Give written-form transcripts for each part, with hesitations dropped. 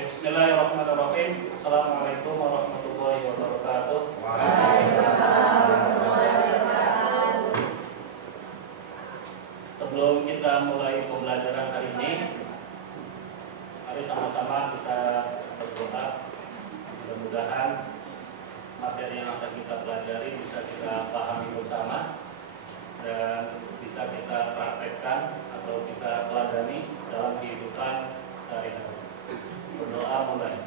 Bismillahirrahmanirrahim. Assalamualaikum warahmatullahi wabarakatuh. Waalaikumsalam warahmatullahi wabarakatuh. Sebelum kita mulai pembelajaran hari ini, mari sama-sama kita berdoa. Mudah-mudahan materi yang akan kita pelajari bisa kita pahami bersama dan bisa kita praktekkan atau kita teladani dalam kehidupan sehari-hari. Berdoa mulai.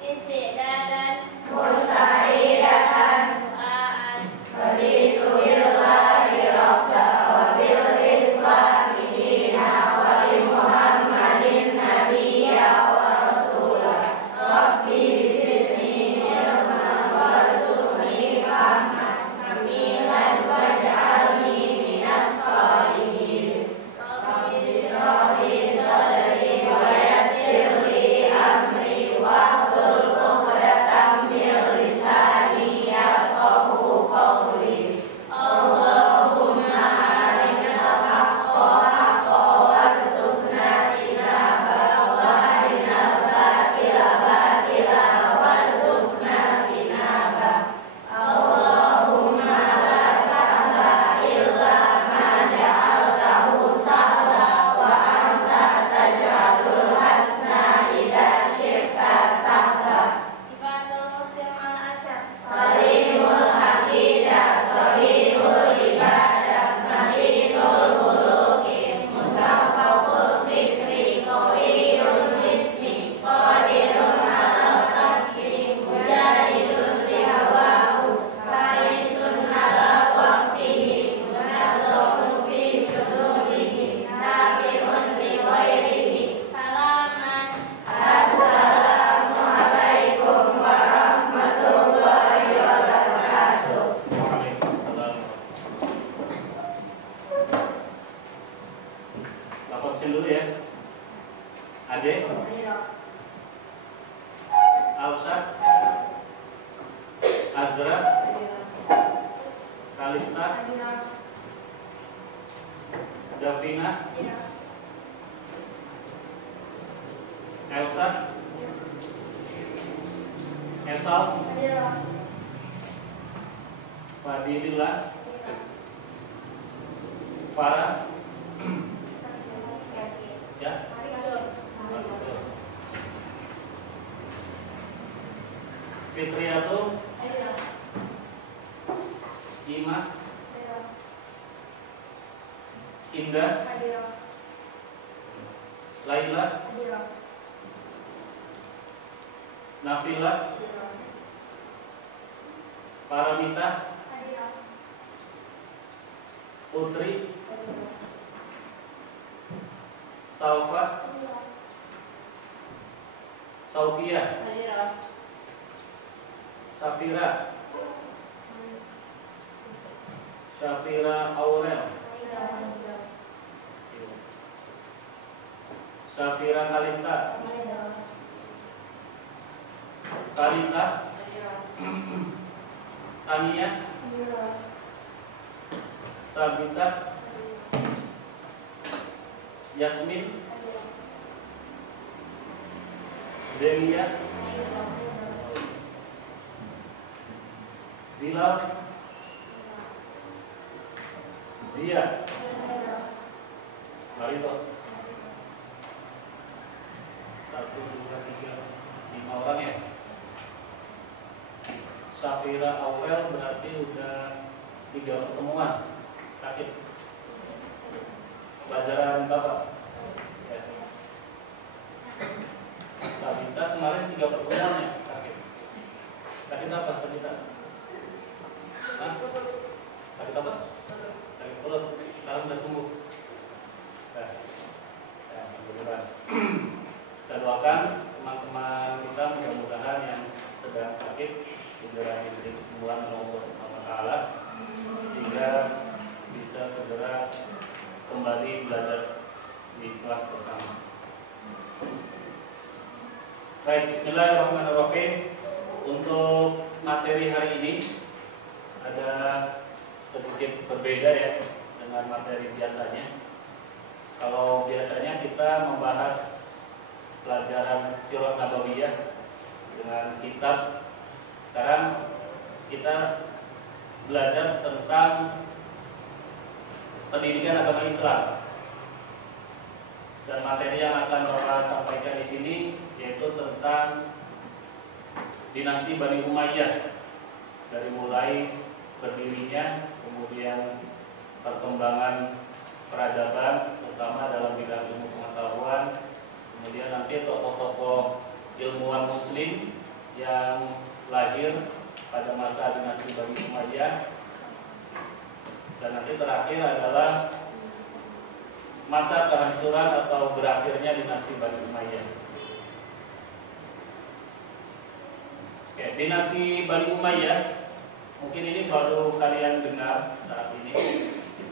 Istidadan musaidatan du'aan raditu billahi rabba wa bil islami dina wa li Muhammadin nabiyya wa rasulah rabbi zidni ilman warzuqni fahman hamilan waj'alni minas sholihin rabbi shrah li sadri wa yassir li amri wahlul 'uqdatam min lisani yafqahu qawli. Allahumma arinal haqqa haqqan warzuqna tinabahu wa arinal batila batilan warzuqna tinabahu. Allahumma la sahla illa ma ja'altahu sahla wa anta taj'alul hasna idza syi'ta sahla. Sifatul muslim al-asyar salimul aqidah sahihul ibadah mahinul khuluqi musaffaqul fikri qawiyul ismi qadirun alal kasbi mujahidun lihawahu harisun ala waqtihi munadzarun fi syu'unihi nafi'un li ghairihi. Salaman. Assalamualaikum warahmatullahi wabarakatuh. Waalaikumsalam. Lapor absen dulu ya. Ade, Alsa, Azra, Kalista, Davina, Elsa, Esal, Fadilillah, Farah, ya, Fitriyatul, Ima, Indah, Laila, Nafila, Paramita, Putri, Salva, Saufia, Safira, Syafira Aurel, Syafira Kalista, Karita, Tania, Sabita, Yasmin, Delia, Zilal, Zia, Marito. 1, 2, 3, 5 orang ya. Safira Aurel berarti udah 3 pertemuan sakit. Pelajaran Bapak ya. Sabita kemarin 3 pertemuan ya sakit. Sakit apa Sabita? Hah? Sakit apa? Sakit perut. Sekarang udah sembuh. Nah, ya, alhamdulillah. Kita doakan teman-teman kita mudah-mudahan yang sedang sakit segera diberi kesembuhan oleh Allah Subhanahu wa taala sehingga bisa segera kembali belajar di kelas bersama. Baik, bismillahirrahmanirrahim. Untuk materi hari ini ada sedikit berbeda ya dengan materi biasanya. Kalau biasanya kita membahas pelajaran Sirah Nabawiyah dengan kitab. Sekarang kita belajar tentang pendidikan agama Islam. Dan materi yang akan Bapak sampaikan di sini yaitu tentang dinasti Bani Umayyah, dari mulai berdirinya, kemudian perkembangan peradaban, terutama dalam bidang ilmu pengetahuan, kemudian nanti tokoh-tokoh ilmuwan Muslim yang lahir pada masa dinasti Bani Umayyah, dan nanti terakhir adalah masa kehancuran atau berakhirnya dinasti Bani Umayyah. Oke, dinasti Bani Umayyah mungkin ini baru kalian dengar saat ini,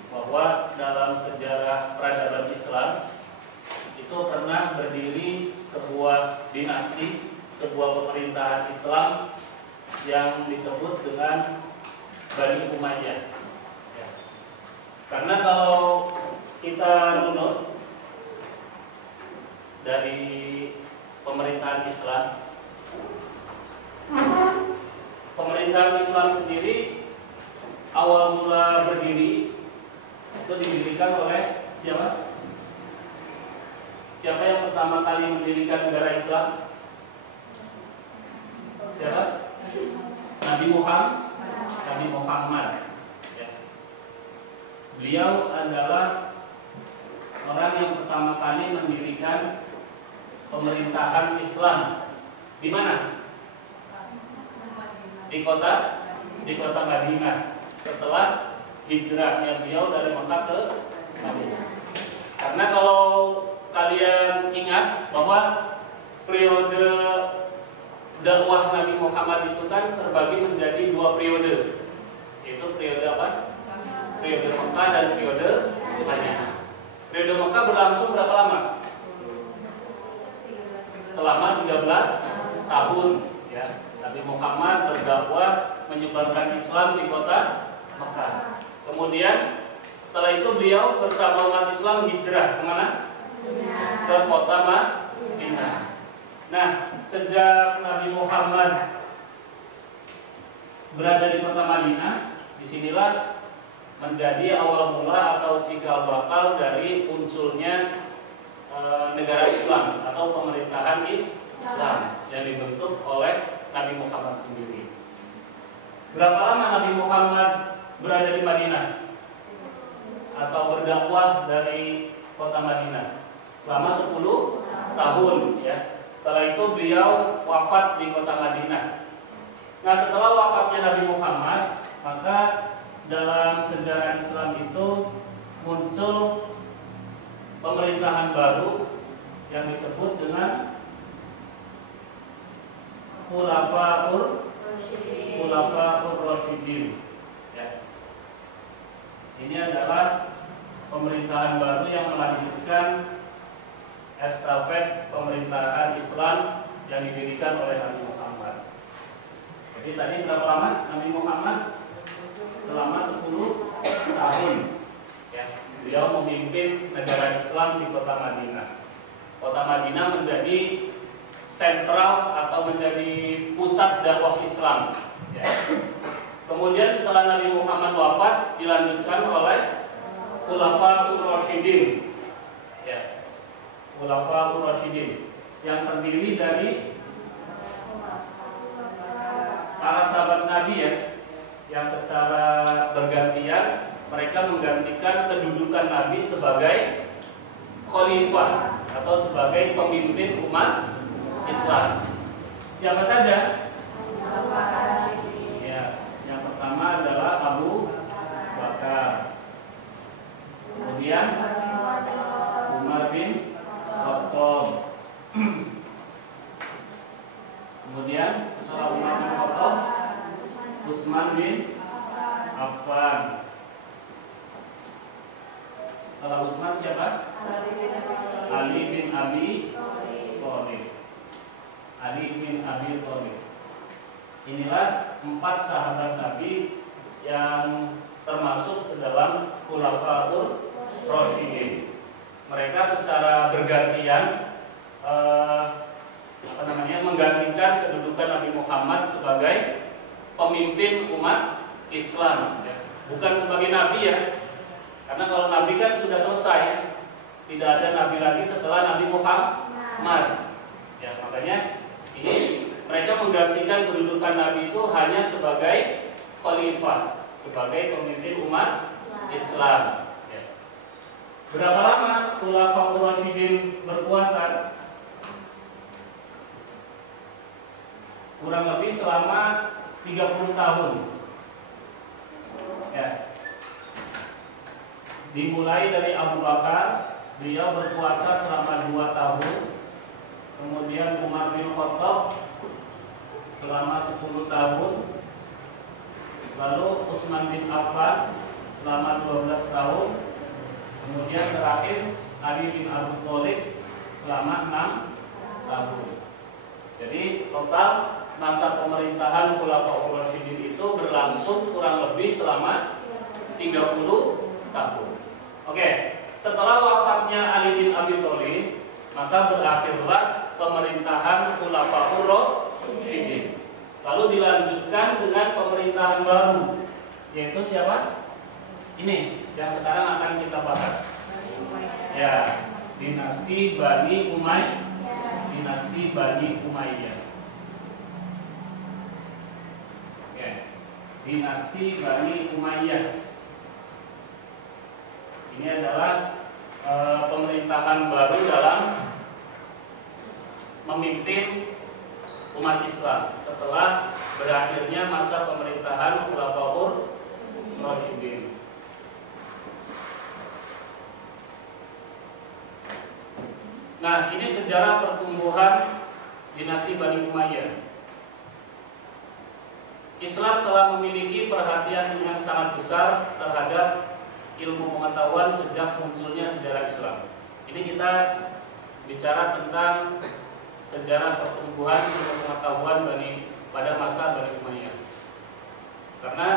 bahwa dalam sejarah peradaban Islam itu pernah berdiri sebuah dinasti, sebuah pemerintahan Islam yang disebut dengan Bani Umayyah. Ya. Karena kalau kita runut dari pemerintahan Islam, pemerintahan Islam sendiri awal mula berdiri itu didirikan oleh siapa? Siapa yang pertama kali mendirikan negara Islam? Siapa? Nabi Muhammad. Ya. Beliau adalah orang yang pertama kali mendirikan pemerintahan Islam. Di mana? Di kota Madinah, setelah hijrahnya beliau dari Mekah ke Madinah. Karena kalau kalian ingat bahwa periode dakwah Nabi Muhammad itu kan terbagi menjadi dua periode, yaitu periode apa? Periode Mekah dan periode Madinah. Periode Mekah berlangsung berapa lama? Selama 13 tahun, ya. Nabi Muhammad berdakwah menyebarkan Islam di kota Mekah. Kemudian setelah itu beliau bersama umat Islam hijrah kemana? Ke kota Madinah. Nah, sejak Nabi Muhammad berada di kota Madinah, disinilah menjadi awal mula atau cikal bakal dari munculnya negara Islam atau pemerintahan Islam yang dibentuk oleh Nabi Muhammad sendiri. Berapa lama Nabi Muhammad berada di Madinah atau berdakwah dari kota Madinah? Selama 10 tahun, ya. Setelah itu beliau wafat di kota Madinah. Nah, setelah wafatnya Nabi Muhammad, maka dalam sejarah Islam itu muncul pemerintahan baru yang disebut dengan Khulafaur Rasyidin. Ya. Ini adalah pemerintahan baru yang melanjutkan estafet pemerintahan Islam yang didirikan oleh Nabi Muhammad. Jadi tadi berapa lama Nabi Muhammad? Selama 10 tahun. Ya. Beliau memimpin negara Islam di kota Madinah. Kota Madinah menjadi sentral atau menjadi pusat dakwah Islam. Ya. Kemudian setelah Nabi Muhammad wafat, dilanjutkan oleh Khulafaur Rasyidin. Ya. Khulafaur Rasyidin yang terdiri dari para sahabat Nabi, ya, yang secara bergantian mereka menggantikan kedudukan Nabi sebagai khalifah atau sebagai pemimpin umat Islam. Siapa saja? Ya, yang pertama adalah Abu Bakar. Kemudian Umar bin Khattab. Kemudian setelah Umar bin Khattab, Utsman bin Affan. Setelah Utsman siapa? Ali bin Abi Thalib. Ali bin Abi Thalib. Inilah 4 sahabat Nabi yang termasuk ke dalam Khulafaur Rasyidin. Mereka secara bergantian menggantikan kedudukan Nabi Muhammad sebagai pemimpin umat Islam, ya. Bukan sebagai nabi ya, karena kalau nabi kan sudah selesai, tidak ada nabi lagi setelah Nabi Muhammad. Ya, makanya ini mereka menggantikan kedudukan nabi itu hanya sebagai khalifah, sebagai pemimpin umat Islam. Ya. Berapa lama Khulafaur Rasyidin berkuasa? Kurang lebih selama 30 tahun. Ya. Dimulai dari Abu Bakar, beliau berkuasa selama 2 tahun. Kemudian Umar bin Khattab selama 10 tahun. Lalu Utsman bin Affan selama 12 tahun. Kemudian terakhir Ali bin Abi Thalib selama 6 tahun. Jadi total masa pemerintahan Khulafaur Rasyidin itu berlangsung kurang lebih selama 30 tahun. Oke, setelah wafatnya Ali bin Abi Thalib, maka berakhirlah pemerintahan Khulafaur Rasyidin. Lalu dilanjutkan dengan pemerintahan baru, yaitu siapa? Ini yang sekarang akan kita bahas. Ya, dinasti Bani Umayyah. Dinasti Bani Umayyah. Oke. Dinasti Bani Umayyah. Ini adalah pemerintahan baru dalam memimpin umat Islam setelah berakhirnya masa pemerintahan Khulafaur Rasyidin. Nah, ini sejarah pertumbuhan dinasti Bani Umayyah. Islam telah memiliki perhatian yang sangat besar terhadap ilmu pengetahuan sejak munculnya sejarah Islam. Ini kita bicara tentang sejarah pertumbuhan ilmu pengetahuan pada masa Bani Umayyah. Karena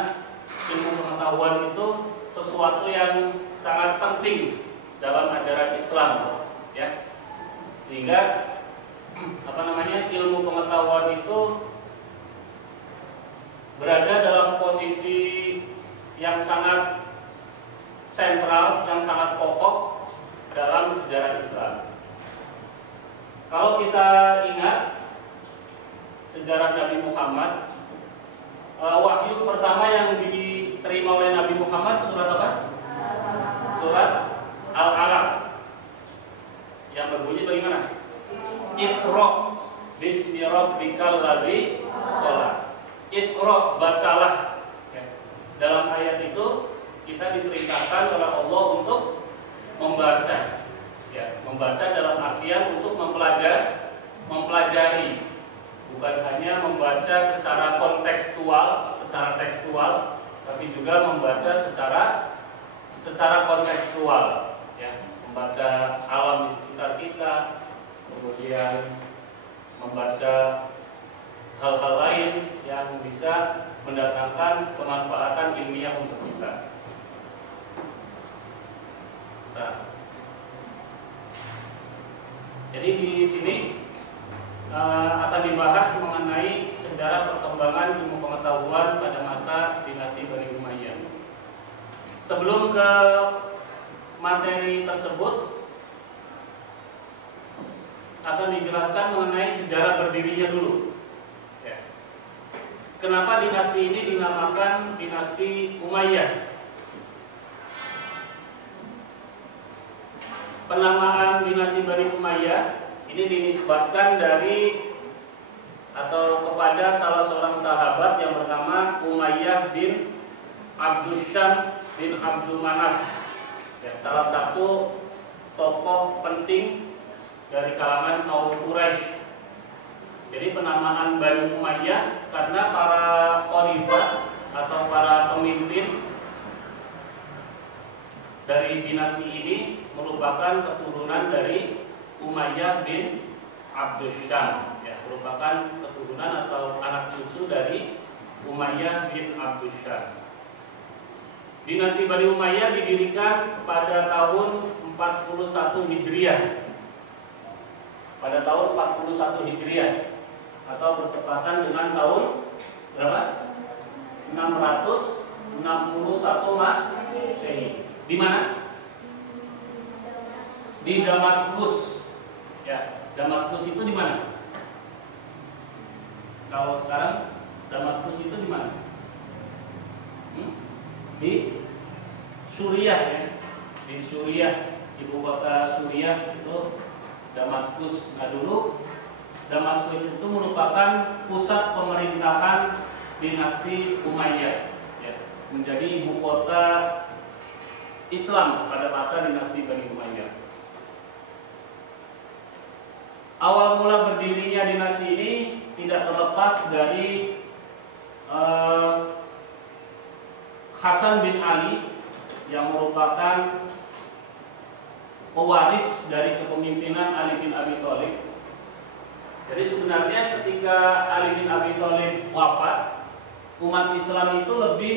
ilmu pengetahuan itu sesuatu yang sangat penting dalam ajaran Islam, ya. Sehingga ilmu pengetahuan itu berada dalam posisi yang sangat sentral, yang sangat pokok dalam sejarah Islam. Kalau kita ingat sejarah Nabi Muhammad, wahyu pertama yang diterima oleh Nabi Muhammad surat apa? Surat Al-Alaq, yang berbunyi bagaimana? Iqra bismi rabbikal ladzi khalaq. Iqra, bacalah. Ya. Dalam ayat itu kita diperintahkan oleh Allah untuk membaca. Ya, membaca dalam artian untuk mempelajari, bukan hanya membaca secara tekstual, tapi juga membaca secara kontekstual, ya, membaca alam di sekitar kita, kemudian membaca hal-hal lain yang bisa mendatangkan kemanfaatan ilmiah untuk kita. Nah, jadi di sini akan dibahas mengenai sejarah perkembangan ilmu pengetahuan pada masa dinasti Bani Umayyah. Sebelum ke materi tersebut, akan dijelaskan mengenai sejarah berdirinya dulu. Ya. Kenapa dinasti ini dinamakan dinasti Umayyah? Penamaan dinasti Bani Umayyah ini dinisbatkan dari atau kepada salah seorang sahabat yang bernama Umayyah bin Abdusyam bin Abdul Manaf, ya, salah satu tokoh penting dari kalangan kaum Quraisy. Jadi penamaan Bani Umayyah karena para khalifah atau para pemimpin dari dinasti ini merupakan keturunan dari Umayyah bin Abdusyam, ya, merupakan keturunan atau anak cucu dari Umayyah bin Abdusyam. Dinasti Bani Umayyah didirikan pada tahun 41 Hijriah. pada tahun 41 Hijriah atau bertepatan dengan tahun berapa? 661 Masehi. Di mana? Di Damaskus. Ya, Damaskus itu di mana? Kalau sekarang Damaskus itu di mana? Di Suriah ya. Di Suriah, ibu kota Suriah itu Damaskus. Nah dulu Damaskus itu merupakan pusat pemerintahan dinasti Umayyah ya, menjadi ibu kota Islam pada masa dinasti Bani Umayyah. Awal mula berdirinya dinasti ini tidak terlepas dari Hasan bin Ali yang merupakan pewaris dari kepemimpinan Ali bin Abi Thalib. Jadi sebenarnya ketika Ali bin Abi Thalib wafat, umat Islam itu lebih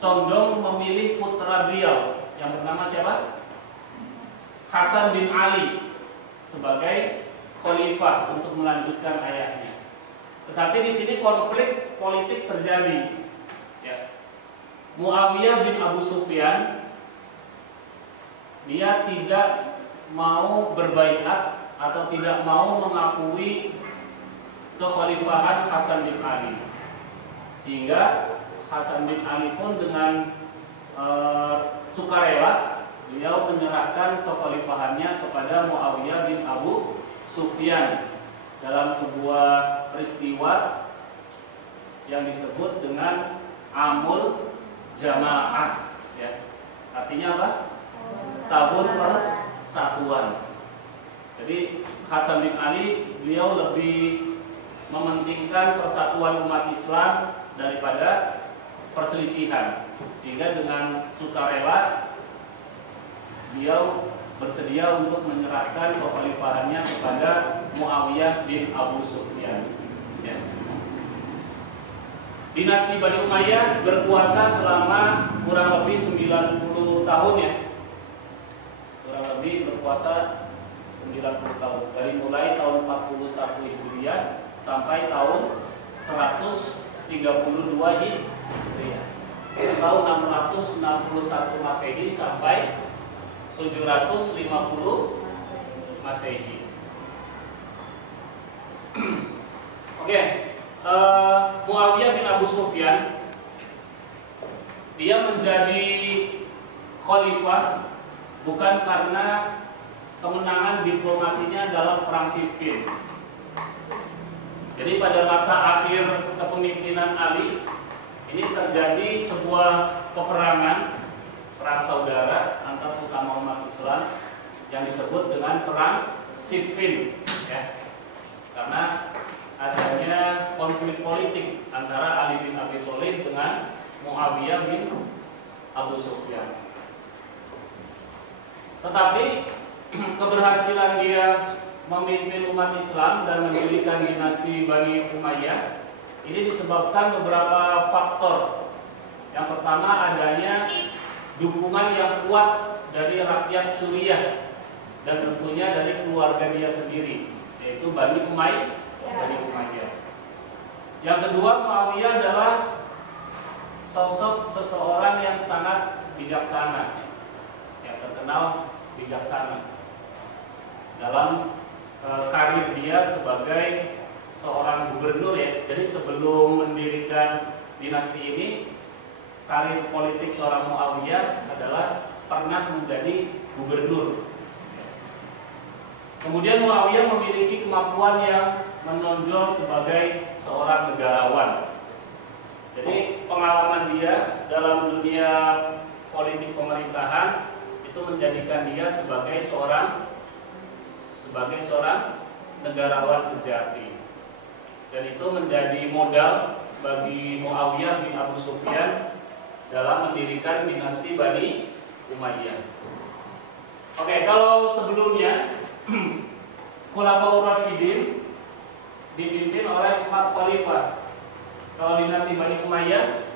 condong memilih putra beliau yang bernama siapa? Hasan bin Ali sebagai khalifah untuk melanjutkan ayahnya. Tetapi di sini konflik politik terjadi. Ya. Muawiyah bin Abu Sufyan dia tidak mau berbaiat atau tidak mau mengakui kekhalifahan Hasan bin Ali, sehingga Hasan bin Ali pun dengan sukarela beliau menyerahkan kekhalifahannya kepada Muawiyah bin Abu Sufyan dalam sebuah peristiwa yang disebut dengan Amul Jamaah ya. Artinya apa? Tabur persatuan. Jadi Hasan bin Ali beliau lebih mementingkan persatuan umat Islam daripada perselisihan, sehingga dengan sukarela beliau bersedia untuk menyerahkan kekhalifahannya kepada Muawiyah bin Abu Sufyan ya. Dinasti Bani Umayyah berkuasa selama kurang lebih 90 tahun ya. Kurang lebih berkuasa 90 tahun. Dari mulai tahun 41 Hijriah sampai tahun 132 Hijriah. Tahun 661 Masehi sampai 750 Masehi. Oke. Muawiyah bin Abu Sufyan dia menjadi khalifah bukan karena kemenangan diplomasinya dalam perang Siffin. Jadi pada masa akhir kepemimpinan Ali ini terjadi sebuah peperangan, perang saudara antar sesama umat Islam yang disebut dengan perang Siffin ya. Karena adanya konflik politik antara Ali bin Abi Thalib dengan Muawiyah bin Abu Sufyan. Tetapi keberhasilan dia memimpin umat Islam dan mendirikan dinasti Bani Umayyah ini disebabkan beberapa faktor. Yang pertama adanya dukungan yang kuat dari rakyat Suriah dan tentunya dari keluarga dia sendiri, yaitu Bani Umayyah. Yang kedua, Muawiyah adalah sosok seseorang yang sangat bijaksana, yang terkenal bijaksana dalam karir dia sebagai seorang gubernur ya. Jadi sebelum mendirikan dinasti ini, karir politik seorang Muawiyah adalah pernah menjadi gubernur. Kemudian Muawiyah memiliki kemampuan yang menonjol sebagai seorang negarawan. Jadi pengalaman dia dalam dunia politik pemerintahan itu menjadikan dia sebagai seorang negarawan sejati. Dan itu menjadi modal bagi Muawiyah bin Abu Sufyan dalam mendirikan dinasti Bani Umayyah. Oke, kalau sebelumnya Khulafaur Rasyidin dipimpin oleh 4 khalifah. Kalau dinasti Bani Umayyah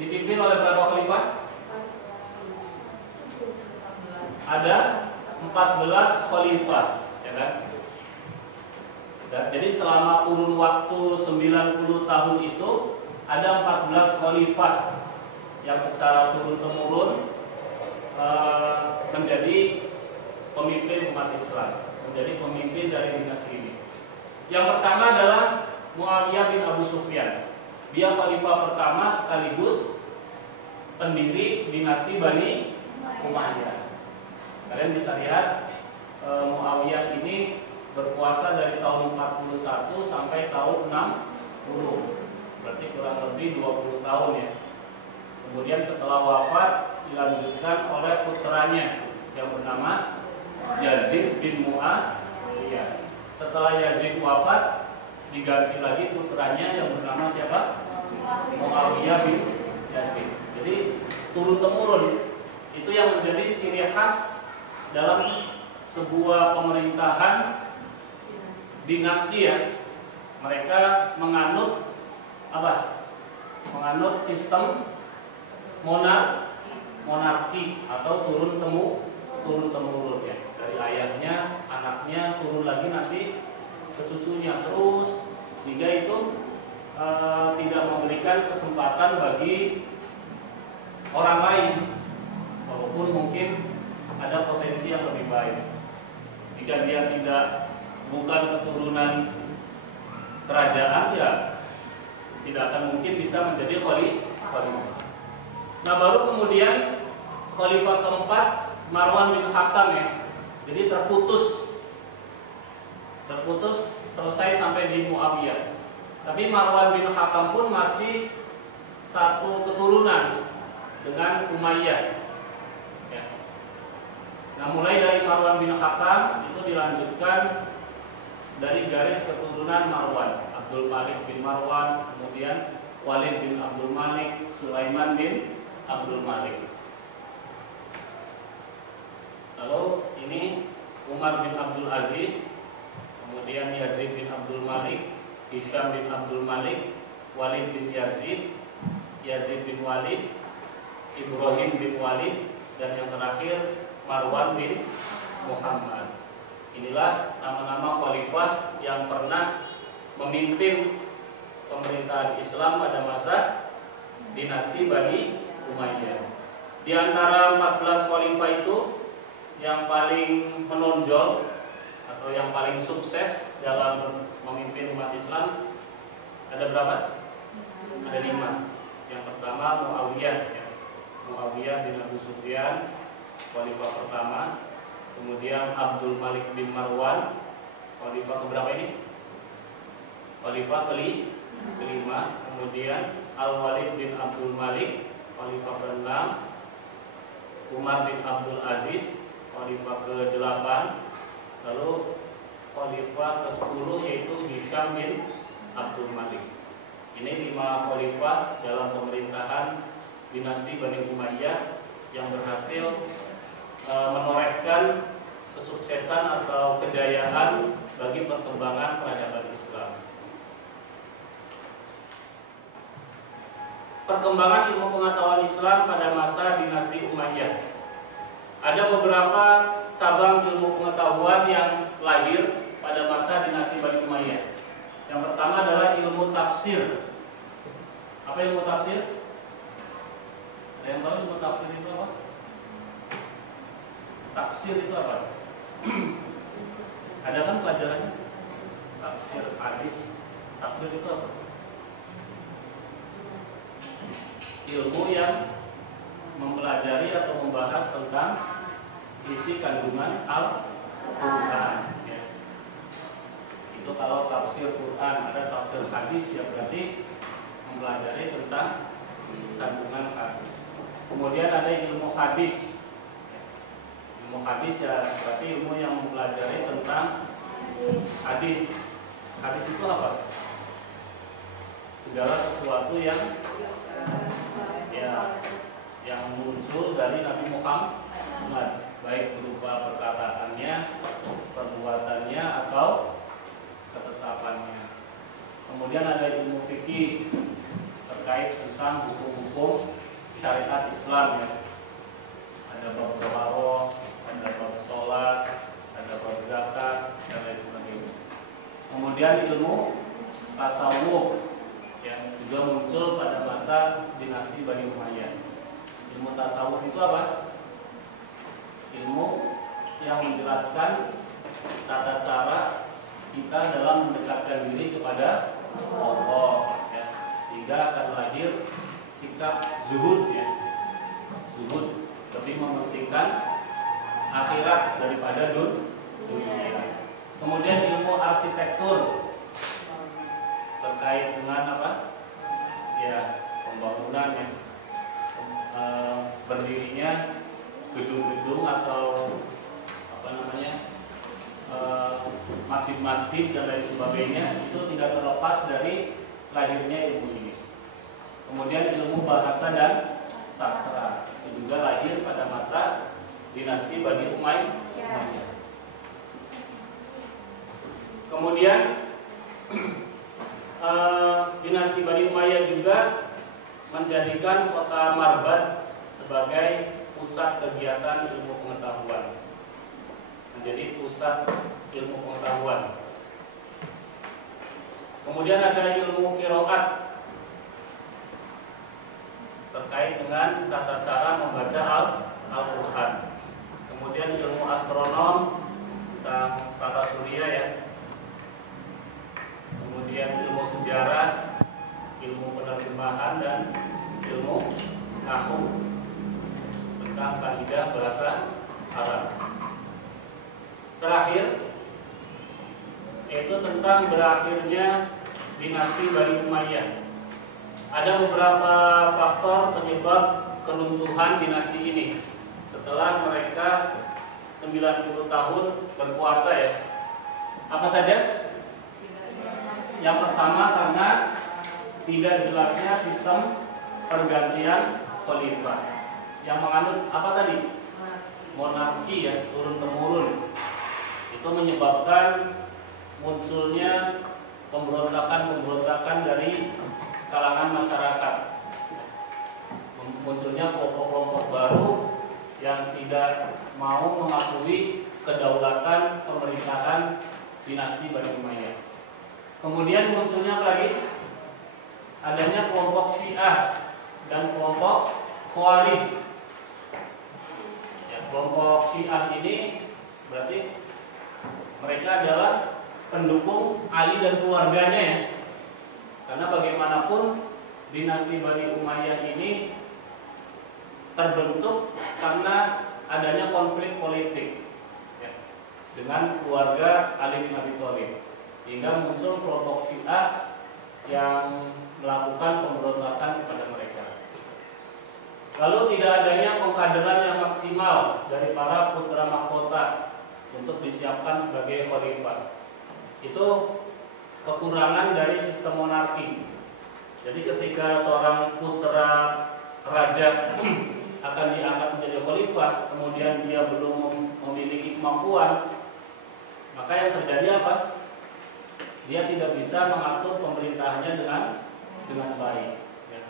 dipimpin oleh berapa khalifah? Ada 14 khalifah, ya kan? Jadi selama kurun waktu 90 tahun itu ada 14 khalifah yang secara turun-temurun menjadi pemimpin umat Islam, menjadi pemimpin dari dinasti ini. Yang pertama adalah Muawiyah bin Abu Sufyan. Dia khalifah pertama sekaligus pendiri dinasti Bani Umayyah. Kalian bisa lihat Muawiyah ini berkuasa dari tahun 41 sampai tahun 60. Berarti kurang lebih 20 tahun ya. Kemudian setelah wafat dilanjutkan oleh putranya yang bernama Yazid bin Muawiyah. Setelah Yazid wafat diganti lagi putranya yang bernama siapa? Muawiyah bin Yazid. Jadi turun-temurun itu yang menjadi ciri khas dalam sebuah pemerintahan dinasti ya. Mereka menganut apa? Menganut sistem monarki atau turun-temurun ya. Dari ayahnya, anaknya, turun lagi nanti ke cucunya terus, sehingga itu tidak memberikan kesempatan bagi orang lain, walaupun mungkin ada potensi yang lebih baik. Jika dia bukan keturunan kerajaan, ya tidak akan mungkin bisa menjadi khalifah. Nah, baru kemudian khalifah keempat Marwan bin Hakam ya. Jadi terputus selesai sampai di Muawiyah. Tapi Marwan bin Hakam pun masih satu keturunan dengan Umayyah. Ya. Nah, mulai dari Marwan bin Hakam itu dilanjutkan dari garis keturunan Marwan, Abdul Malik bin Marwan, kemudian Walid bin Abdul Malik, Sulaiman bin Abdul Malik. Lalu ini Umar bin Abdul Aziz, kemudian Yazid bin Abdul Malik, Hisham bin Abdul Malik, Walid bin Yazid, Yazid bin Walid, Ibrahim bin Walid, dan yang terakhir Marwan bin Muhammad. Inilah nama-nama khalifah yang pernah memimpin pemerintahan Islam pada masa dinasti Bani Umayyah. Di antara 14 khalifah itu yang paling menonjol atau yang paling sukses dalam memimpin umat Islam ada berapa? Ada 5. Yang pertama Muawiyah ya. Muawiyah bin Abu Sufyan, khalifah pertama. Kemudian Abdul Malik bin Marwan, khalifah keberapa ini? Khalifah kelima. Kemudian Al-Walid bin Abdul Malik, khalifah ke-6. Umar bin Abdul Aziz, khalifah ke-8. Lalu khalifah ke-10 yaitu Hisham bin Abdul Malik. Ini 5 khalifah dalam pemerintahan dinasti Bani Umayyah yang berhasil menorehkan kesuksesan atau kejayaan bagi perkembangan peradaban Islam. Perkembangan ilmu pengetahuan Islam pada masa dinasti Umayyah. Ada beberapa cabang ilmu pengetahuan yang lahir pada masa dinasti Bani Umayyah. Yang pertama adalah ilmu tafsir. Apa ilmu tafsir? Ada yang tahu ilmu tafsir itu apa? Tafsir itu apa? Ada kan pelajarannya? Tafsir hadis. Tafsir itu apa? Ilmu yang mempelajari atau membahas tentang isi kandungan Al-Quran ya. Itu kalau tafsir Quran. Ada tafsir hadis yang berarti mempelajari tentang kandungan hadis. Kemudian ada ilmu hadis. Ilmu hadis ya berarti ilmu yang mempelajari tentang hadis. Hadis itu apa? Segala sesuatu yang muncul dari Nabi Muhammad, baik berupa perkataannya, perbuatannya atau ketetapannya. Kemudian ada ilmu fikih terkait tentang hukum-hukum syariat Islam ya. Ada bab taharah, ada bab sholat, ada bab zakat, dan Kemudian ilmu tasawuf yang juga muncul pada masa dinasti Bani Umayyah. Ilmu tasawuf itu apa? Ilmu yang menjelaskan tata cara kita dalam mendekatkan diri kepada Allah, ya. Sehingga akan lahir sikap zuhud, ya. Zuhud lebih mementingkan akhirat daripada dunia. Kemudian ilmu arsitektur terkait dengan apa? Ya, pembangunan, ya. Berdirinya gedung-gedung atau apa namanya, masjid-masjid dan lain sebagainya, itu tidak terlepas dari lahirnya ilmu ini. Kemudian ilmu bahasa dan sastra itu juga lahir pada masa dinasti Bani Umayyah. Kemudian dinasti Bani Umayyah juga menjadikan kota Marbat sebagai pusat kegiatan ilmu pengetahuan. Menjadi pusat ilmu pengetahuan. Kemudian ada ilmu qiraat terkait dengan tata cara membaca Al-Quran. Kemudian ilmu astronom tentang tata surya, ya. Kemudian ilmu sejarah, ilmu penerjemahan, dan ilmu nahwu tentang kaidah bahasa Arab. Terakhir yaitu tentang berakhirnya dinasti Bani Umayyah. Ada beberapa faktor penyebab keruntuhan dinasti ini setelah mereka 90 tahun berkuasa, ya. Apa saja? Yang pertama, karena tidak jelasnya sistem pergantian khalifah yang menganut apa tadi? Monarki, ya, turun-temurun. Itu menyebabkan munculnya pemberontakan dari kalangan masyarakat. Munculnya kelompok-kelompok baru yang tidak mau mengakui kedaulatan pemerintahan dinasti Bani Umayyah. Kemudian munculnya lagi adanya kelompok Syiah dan kelompok Khawarij. Ya, kelompok Syiah ini berarti mereka adalah pendukung Ali dan keluarganya, ya. Karena bagaimanapun dinasti Bani Umayyah ini terbentuk karena adanya konflik politik, ya, dengan keluarga Ali bin Abi Thalib, sehingga muncul kelompok Syiah yang melakukan pemberontakan kepada mereka. Lalu tidak adanya pengkaderan yang maksimal dari para putra mahkota untuk disiapkan sebagai khalifah. Itu kekurangan dari sistem monarki. Jadi ketika seorang putra raja akan diangkat menjadi khalifah, kemudian dia belum memiliki kemampuan, maka yang terjadi apa? Dia tidak bisa mengatur pemerintahannya dengan baik, ya.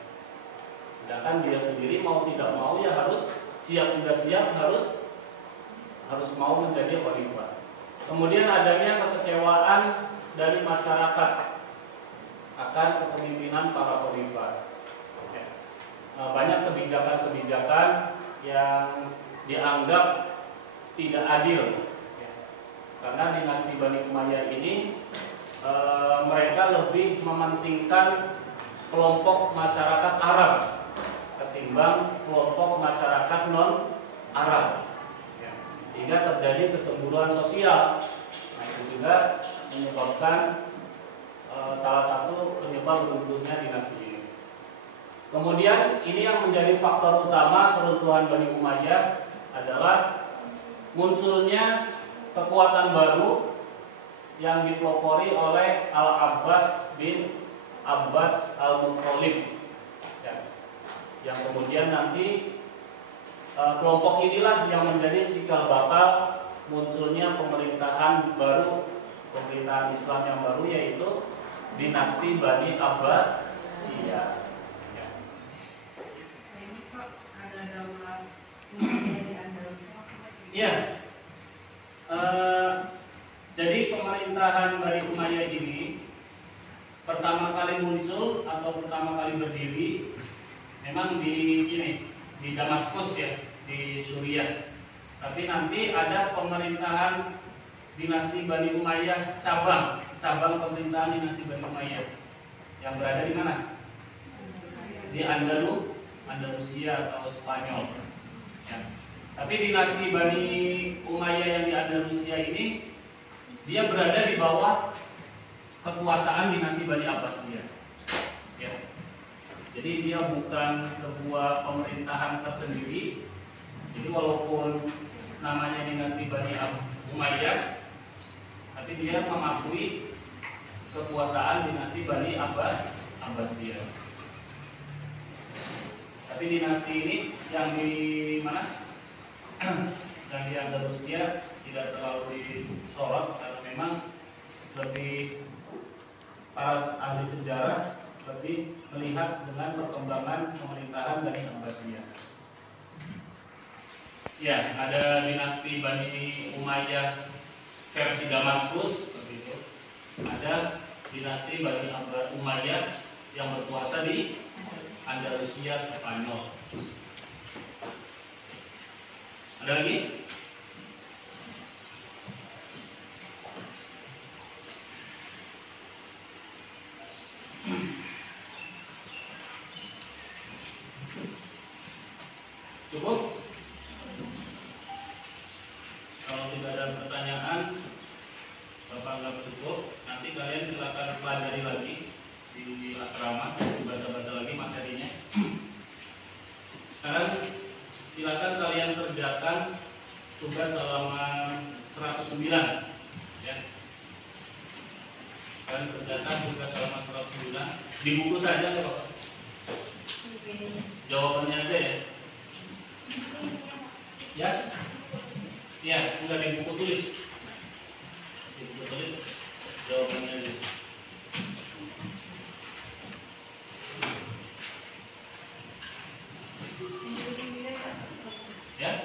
Sedangkan dia sendiri mau tidak mau, ya harus siap tidak siap harus mau menjadi khalifah. Kemudian adanya kekecewaan dari masyarakat akan kepemimpinan para khalifah. Ya. Banyak kebijakan-kebijakan yang dianggap tidak adil, ya. Karena dinasti Bani Umayyah ini mereka lebih mementingkan kelompok masyarakat Arab ketimbang kelompok masyarakat non-Arab, ya. Sehingga terjadi kecemburuan sosial. Nah, itu juga menyebabkan salah satu penyebab runtuhnya dinasti ini. Kemudian ini yang menjadi faktor utama keruntuhan Bani Umayyah adalah munculnya kekuatan baru yang dipelopori oleh Al-Abbas bin Abbas Al-Muttalib, ya. Yang kemudian nanti kelompok inilah yang menjadi cikal bakal munculnya pemerintahan baru, pemerintahan Islam yang baru, yaitu dinasti Bani Abbasiyah. Ya. Ini kok ada daulat di Andalusia? Iya. Jadi pemerintahan Bani Umayyah ini kali muncul atau pertama kali berdiri memang di sini, di Damaskus ya, di Suriah. Tapi nanti ada pemerintahan dinasti Bani Umayyah cabang pemerintahan dinasti Bani Umayyah yang berada di mana? Di Andalusia atau Spanyol. Ya. Tapi dinasti Bani Umayyah yang di Andalusia ini dia berada di bawah kekuasaan dinasti Bani Abbasiyah. Ya. Jadi dia bukan sebuah pemerintahan tersendiri. Jadi walaupun namanya dinasti Bani Umayyah, tapi dia mengakui kekuasaan dinasti Bani Abbasiyah. Tapi dinasti ini yang di mana? Yang di Andalusia tidak terlalu disorot karena memang lebih para ahli sejarah lebih melihat dengan perkembangan pemerintahan Bani Abbasiyah. Ya, ada dinasti Bani Umayyah versi Damaskus seperti itu. Ada dinasti Bani Umayyah yang berkuasa di Andalusia Spanyol. Ada lagi? Cukup? Kalau tidak ada pertanyaan, Bapak anggap cukup. Nanti kalian silakan pelajari lagi di asrama, baca-baca lagi materinya. Sekarang silakan kalian kerjakan tugas halaman 109 ya. Kalian kerjakan tugas halaman 109 di buku saja ya Bapak. Jawabannya aja ya. Ya? Ya, enggak di buku tulis. Di buku tulis jawabannya aja. Ya,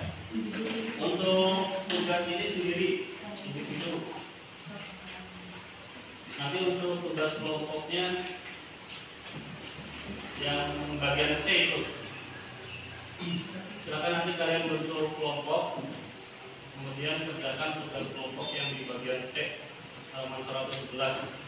untuk tugas ini sendiri individu. Nanti untuk tugas kelompoknya yang bagian C itu, silakan nanti kalian bentuk kelompok, kemudian kerjakan tugas kelompok yang di bagian C halaman 111.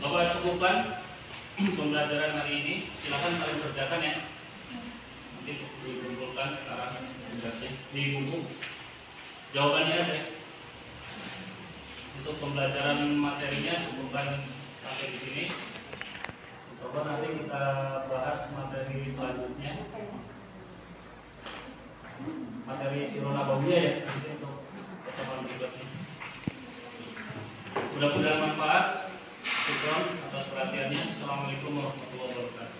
Bapak cukupkan pembelajaran hari ini. Silakan kalian kerjakan ya. Nanti dikumpulkan sekarang tugasnya di buku. Jawabannya ada. Untuk pembelajaran materinya cukupkan sampai di sini. Coba nanti kita bahas materi selanjutnya. Materi Sirah Nabawiyah ya. Nanti untuk pertemuan berikutnya. Mudah-mudahan manfaat. Syukron atas perhatiannya. Assalamualaikum warahmatullahi wabarakatuh.